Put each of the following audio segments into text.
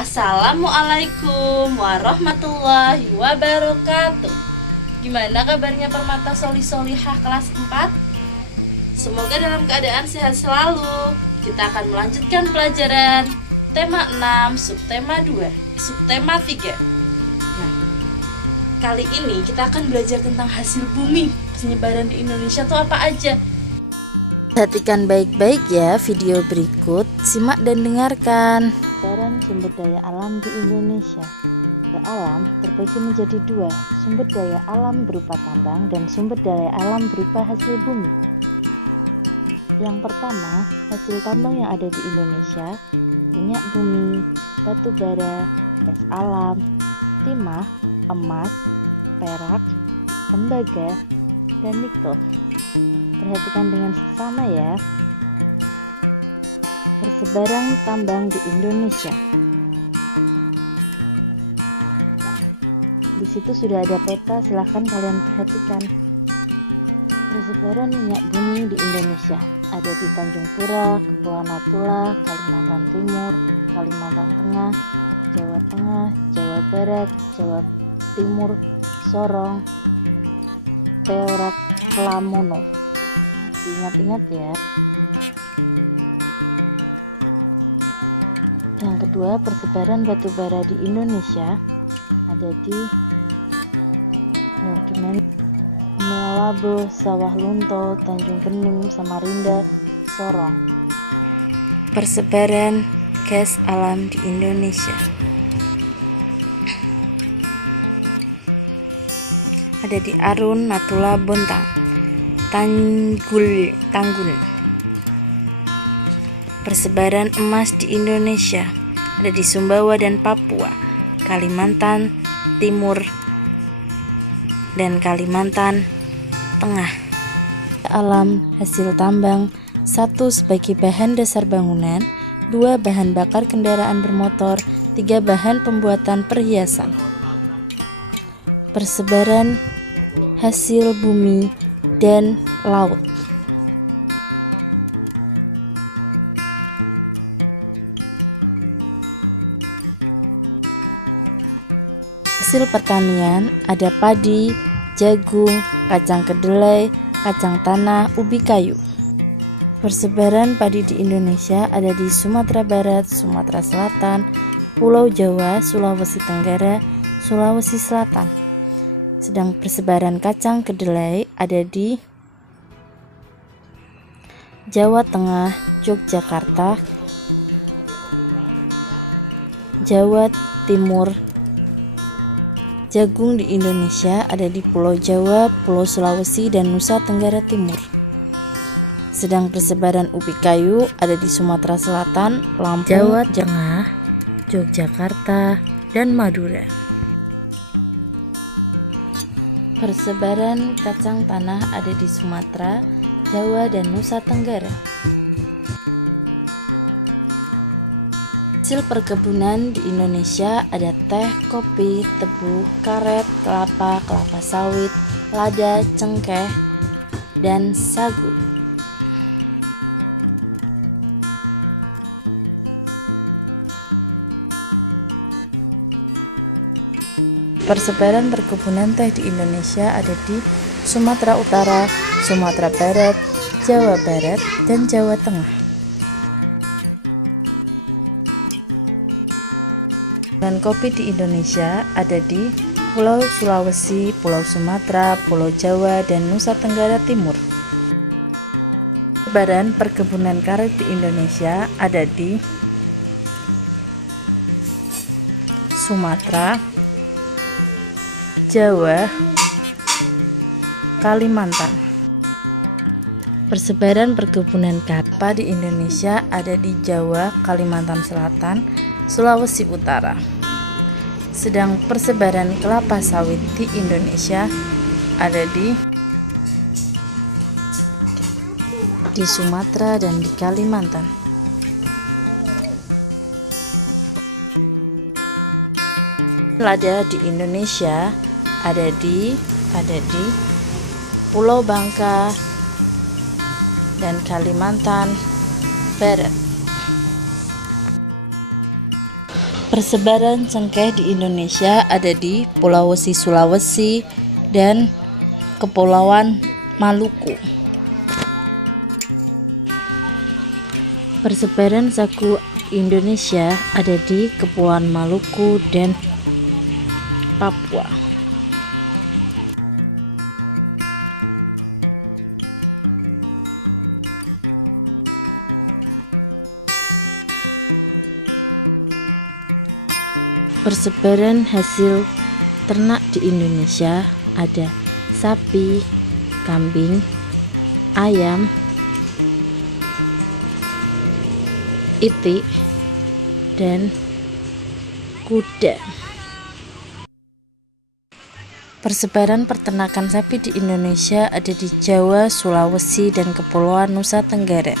Assalamualaikum warahmatullahi wabarakatuh. Gimana kabarnya Permata Sholih Sholihah kelas 4? Semoga dalam keadaan sehat selalu. Kita akan melanjutkan pelajaran tema 6, subtema 2, subtema 3. Nah, kali ini kita akan belajar tentang hasil bumi penyebaran di Indonesia itu apa aja. Perhatikan baik-baik ya video berikut, simak dan dengarkan. Penyebaran sumber daya alam di Indonesia. Alam terbagi menjadi dua, sumber daya alam berupa tambang dan sumber daya alam berupa hasil bumi. Yang pertama, hasil tambang yang ada di Indonesia: minyak bumi, batu bara, gas alam, timah, emas, perak, tembaga, dan nikel. Perhatikan dengan seksama ya. Persebaran tambang di Indonesia. Di situ sudah ada peta, silahkan kalian perhatikan. Persebaran minyak bumi di Indonesia ada di Tanjung Pura, Kepulauan Natuna, Kalimantan Timur, Kalimantan Tengah, Jawa Tengah, Jawa Barat, Jawa Timur, Sorong, Perak, Lamono. Diingat-ingat ya. Yang kedua, persebaran batu bara di Indonesia ada di Melabo, Sawah Lunto, Tanjung Bening, Samarinda, Sorong. Persebaran gas alam di Indonesia ada di Arun, Natuna, Bontang, Tanggul. Persebaran emas di Indonesia ada di Sumbawa dan Papua, Kalimantan Timur, dan Kalimantan Tengah. Alam hasil tambang: 1 sebagai bahan dasar bangunan, 2 bahan bakar kendaraan bermotor, 3 bahan pembuatan perhiasan. Persebaran hasil bumi dan laut. Hasil pertanian ada padi, jagung, kacang kedelai, kacang tanah, ubi kayu. Persebaran padi di Indonesia ada di Sumatera Barat, Sumatera Selatan, Pulau Jawa, Sulawesi Tenggara, Sulawesi Selatan. Sedang persebaran kacang kedelai ada di Jawa Tengah, Yogyakarta, Jawa Timur. Jagung di Indonesia ada di Pulau Jawa, Pulau Sulawesi, dan Nusa Tenggara Timur. Sedang persebaran ubi kayu ada di Sumatera Selatan, Lampung, Jawa Tengah, Yogyakarta, dan Madura. Persebaran kacang tanah ada di Sumatera, Jawa, dan Nusa Tenggara. Hasil perkebunan di Indonesia ada teh, kopi, tebu, karet, kelapa, kelapa sawit, lada, cengkeh, dan sagu. Persebaran perkebunan teh di Indonesia ada di Sumatera Utara, Sumatera Barat, Jawa Barat, dan Jawa Tengah. Dan kopi di Indonesia ada di Pulau Sulawesi, Pulau Sumatera, Pulau Jawa, dan Nusa Tenggara Timur. Persebaran perkebunan karet di Indonesia ada di Sumatera, Jawa, Kalimantan. Persebaran perkebunan kelapa di Indonesia ada di Jawa, Kalimantan Selatan, Sulawesi Utara. Sedang persebaran kelapa sawit di Indonesia ada di Sumatera dan di Kalimantan. Lada di Indonesia ada di Pulau Bangka dan Kalimantan Barat. Persebaran cengkeh di Indonesia ada di Pulau Sulawesi dan Kepulauan Maluku. Persebaran sagu Indonesia ada di Kepulauan Maluku dan Papua. Persebaran hasil ternak di Indonesia ada sapi, kambing, ayam, itik, dan kuda. Persebaran peternakan sapi di Indonesia ada di Jawa, Sulawesi, dan Kepulauan Nusa Tenggara.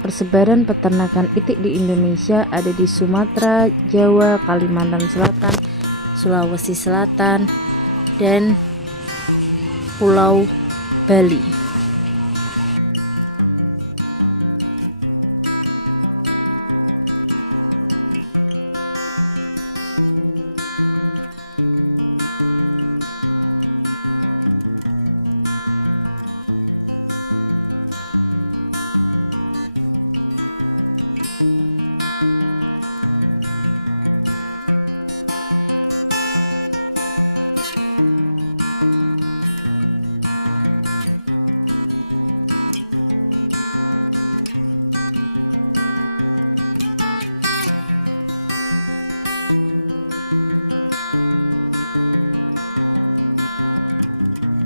Persebaran peternakan itik di Indonesia ada di Sumatera, Jawa, Kalimantan Selatan, Sulawesi Selatan, dan Pulau Bali.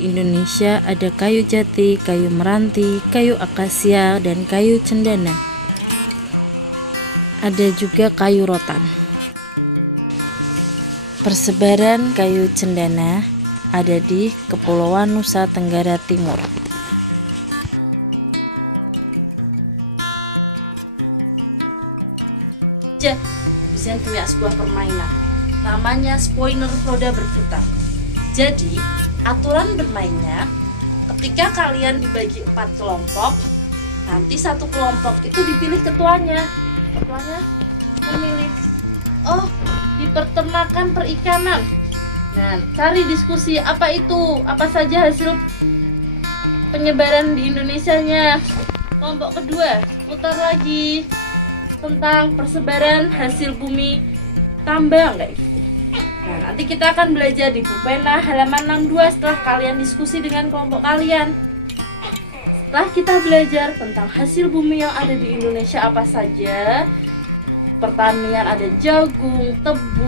Indonesia ada kayu jati, kayu meranti, kayu akasia, dan kayu cendana. Ada juga kayu rotan. Persebaran kayu cendana ada di Kepulauan Nusa Tenggara Timur. Bisa punya sebuah permainan namanya spoiler roda berputar. Jadi aturan bermainnya, ketika kalian dibagi 4 kelompok, nanti satu kelompok itu dipilih ketuanya. Ketuanya memilih, oh, di peternakan perikanan. Nah, cari diskusi apa saja hasil penyebaran di Indonesianya. Kelompok kedua, putar lagi tentang persebaran hasil bumi tambang kayak gitu. Nah, nanti kita akan belajar di buku pena halaman 62 setelah kalian diskusi dengan kelompok kalian. Setelah kita belajar tentang hasil bumi yang ada di Indonesia apa saja, pertanian ada jagung, tebu,